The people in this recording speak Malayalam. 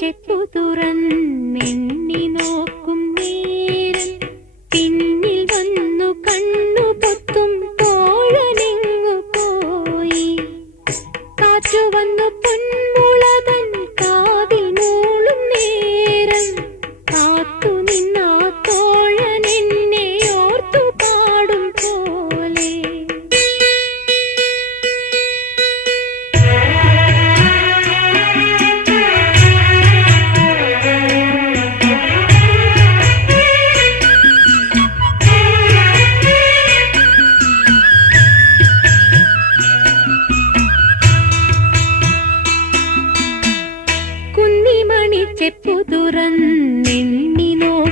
ചെപ്പു തുറന്നെണ്ണി നോക്കും നേരം പിന്നിൽ വന്നു കണ്ണു പൊത്തും തോഴനെങ്ങു പോയി. കാറ്റു വന്നു പൊന്മുളതൻ കാതിൽ മൂളും നേരം കാത്തു നിന്നാ തോഴൻ എന്നെ ഓർത്തു പാടും പോലെ. ചെപ്പു തുറന്നെണ്ണി നോക്കും